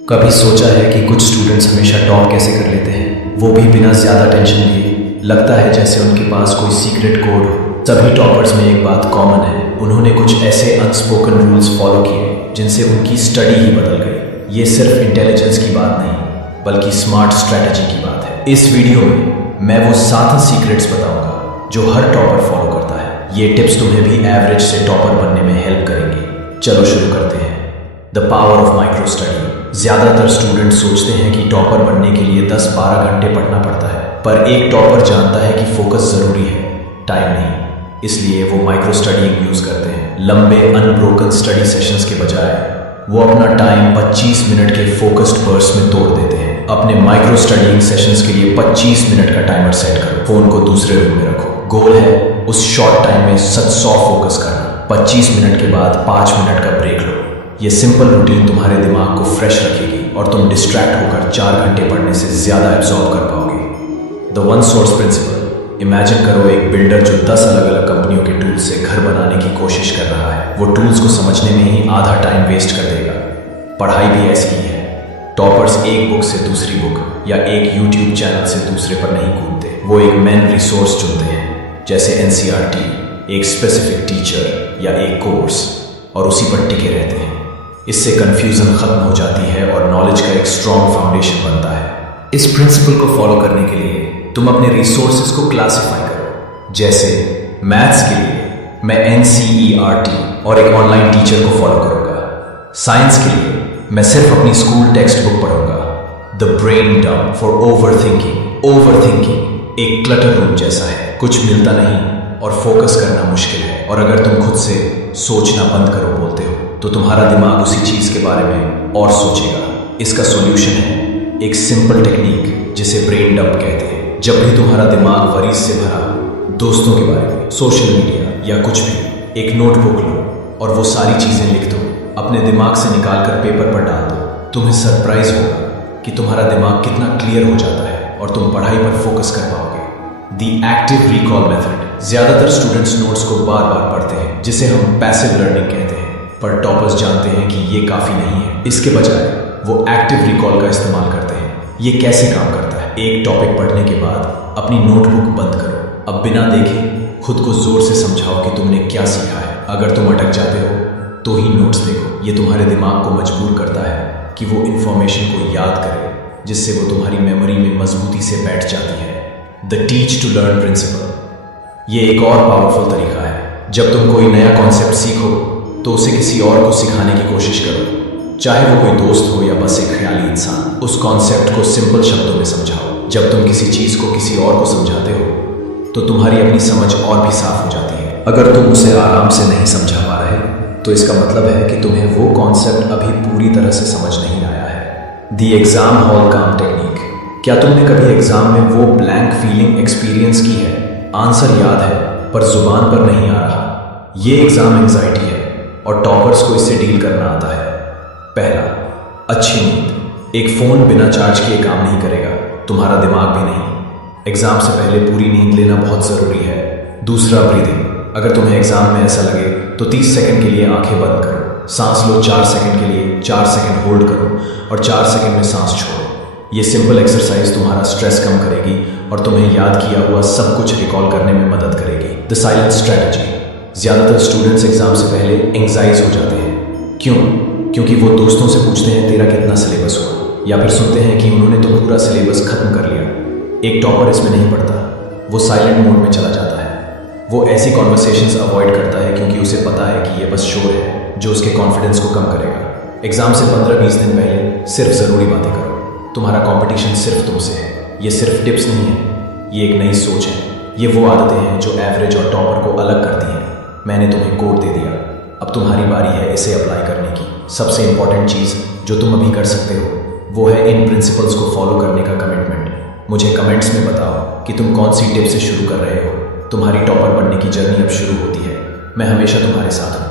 कभी सोचा है कि कुछ स्टूडेंट्स हमेशा टॉप कैसे कर लेते हैं, वो भी बिना ज़्यादा टेंशन लिए। लगता है जैसे उनके पास कोई सीक्रेट कोड हो। सभी टॉपर्स में एक बात कॉमन है, उन्होंने कुछ ऐसे अनस्पोकन रूल्स फॉलो किए जिनसे उनकी स्टडी ही बदल गई। ये सिर्फ इंटेलिजेंस की बात नहीं बल्कि स्मार्ट स्ट्रैटेजी की बात है। इस वीडियो में मैं वो 7 सीक्रेट्स बताऊंगा जो हर टॉपर फॉलो करता है। ये टिप्स तुम्हें भी एवरेज से टॉपर बनने में हेल्प करेंगे। चलो शुरू करते हैं। The power of micro study. ज्यादातर स्टूडेंट सोचते हैं कि टॉपर बनने के लिए 10-12 घंटे पढ़ना पड़ता है, पर एक टॉपर जानता है कि फोकस जरूरी है, टाइम नहीं। इसलिए वो माइक्रो स्टडीइंग यूज करते हैं। लंबे अनब्रोकन स्टडी सेशंस के बजाय वो अपना टाइम 25 मिनट के फोकस्ड बर्स्ट में तोड़ देते हैं। अपने माइक्रो स्टडीइंग सेशंस के लिए 25 मिनट का टाइमर सेट करो। फोन को दूसरे रूम में रखो। गोल है उस शॉर्ट टाइम में 100 फोकस करना। 25 मिनट के बाद 5 मिनट का ब्रेक लो। ये सिंपल रूटीन तुम्हारे दिमाग को फ्रेश रखेगी और तुम डिस्ट्रैक्ट होकर 4 घंटे पढ़ने से ज्यादा एब्जॉर्ब कर पाओगे। The one source principle. Imagine करो एक बिल्डर जो 10 अलग अलग कंपनियों के टूल्स से घर बनाने की कोशिश कर रहा है। वो टूल्स को समझने में ही आधा टाइम वेस्ट कर देगा। पढ़ाई भी ऐसी ही है। टॉपर्स एक बुक से दूसरी बुक या एक यूट्यूब चैनल से दूसरे पर नहीं कूदते। वो एक मेन रिसोर्स चुनते हैं, जैसे NCERT, एक स्पेसिफिक टीचर या एक कोर्स, और उसी पर टिके रहते हैं। इससे कंफ्यूजन खत्म हो जाती है और नॉलेज का एक स्ट्रॉन्ग फाउंडेशन बनता है। इस प्रिंसिपल को फॉलो करने के लिए तुम अपने रिसोर्सेज को क्लासिफाई करो। जैसे मैथ्स के लिए मैं NCERT और एक ऑनलाइन टीचर को फॉलो करूंगा। साइंस के लिए मैं सिर्फ अपनी स्कूल टेक्स्ट बुक पढ़ूंगा। The brain dump for overthinking. Overthinking एक क्लटर रूम जैसा है, कुछ मिलता नहीं और फोकस करना मुश्किल है। और अगर तुम खुद से सोचना बंद करो बोलते हो तो तुम्हारा दिमाग उसी चीज के बारे में और सोचेगा। इसका सॉल्यूशन है एक सिंपल टेक्निक जिसे ब्रेन डंप कहते हैं। जब भी तुम्हारा दिमाग वरीज से भरा, दोस्तों के बारे में, सोशल मीडिया या कुछ भी, एक नोटबुक लो और वो सारी चीजें लिख दो। अपने दिमाग से निकाल कर पेपर पर डाल दो। तुम्हें सरप्राइज होगा कि तुम्हारा दिमाग कितना क्लियर हो जाता है और तुम पढ़ाई पर फोकस कर पाओगे। The active recall method. ज्यादातर स्टूडेंट्स नोट्स को बार बार पढ़ते हैं, जिसे हम पैसिव लर्निंग कहते हैं, पर टॉपर्स जानते हैं कि ये काफी नहीं है। इसके बजाय वो एक्टिव रिकॉल का इस्तेमाल करते हैं। ये कैसे काम करता है? एक टॉपिक पढ़ने के बाद अपनी नोटबुक बंद करो। अब बिना देखे खुद को जोर से समझाओ कि तुमने क्या सीखा है। अगर तुम अटक जाते हो तो ही नोट्स देखो। ये तुम्हारे दिमाग को मजबूर करता है कि वो इंफॉर्मेशन को याद करे, जिससे वो तुम्हारी मेमोरी में मजबूती से बैठ जाती है। The teach to learn principle. ये एक और पावरफुल तरीका है। जब तुम कोई नया कॉन्सेप्ट सीखो तो उसे किसी और को सिखाने की कोशिश करो, चाहे वो कोई दोस्त हो या बस एक ख्याली इंसान। उस कॉन्सेप्ट को सिंपल शब्दों में समझाओ। जब तुम किसी चीज को किसी और को समझाते हो तो तुम्हारी अपनी समझ और भी साफ हो जाती है। अगर तुम उसे आराम से नहीं समझा पा रहे तो इसका मतलब है कि तुम्हें वो कॉन्सेप्ट अभी पूरी तरह से समझ नहीं आया है। द एग्जाम हॉल काम टेक्निक। क्या तुमने कभी एग्जाम में वो ब्लैंक फीलिंग एक्सपीरियंस की है? आंसर याद है पर जुबान पर नहीं आ रहा। ये एग्जाम एंजाइटी है और टॉपर्स को इससे डील करना आता है। पहला, अच्छी नींद। एक फोन बिना चार्ज किए काम नहीं करेगा, तुम्हारा दिमाग भी नहीं। एग्जाम से पहले पूरी नींद लेना बहुत जरूरी है। दूसरा, ब्रीदिंग। अगर तुम्हें एग्जाम में ऐसा लगे तो 30 सेकंड के लिए आंखें बंद करो। सांस लो 4 सेकंड के लिए, 4 सेकंड होल्ड करो और 4 सेकंड में सांस छोड़ो। ये सिंपल एक्सरसाइज तुम्हारा स्ट्रेस कम करेगी और तुम्हें याद किया हुआ सब कुछ रिकॉल करने में मदद करेगी। The silent strategy. ज्यादातर स्टूडेंट्स एग्जाम से पहले एंग्जाइज हो जाते हैं। क्यों? क्योंकि वो दोस्तों से पूछते हैं तेरा कितना सिलेबस हुआ, या फिर सुनते हैं कि उन्होंने तो पूरा सिलेबस खत्म कर लिया। एक टॉपर इसमें नहीं पढ़ता, वो साइलेंट मोड में चला जाता है। वो ऐसी कॉन्वर्सेशंस अवॉइड करता है क्योंकि उसे पता है कि ये बस शोर है जो उसके कॉन्फिडेंस को कम करेगा। एग्जाम से 15-20 दिन पहले सिर्फ जरूरी बातें करो। तुम्हारा कंपटीशन सिर्फ तुमसे है। ये सिर्फ टिप्स नहीं है, ये एक नई सोच है। ये वो आदतें हैं जो एवरेज और टॉपर को अलग करती हैं। मैंने तुम्हें कोड दे दिया, अब तुम्हारी बारी है इसे अप्लाई करने की। सबसे इंपॉर्टेंट चीज जो तुम अभी कर सकते हो वो है इन प्रिंसिपल्स को फॉलो करने का कमिटमेंट। मुझे कमेंट्स में बताओ कि तुम कौन सी टिप से शुरू कर रहे हो। तुम्हारी टॉपर बनने की जर्नी अब शुरू होती है। मैं हमेशा तुम्हारे साथ हूँ।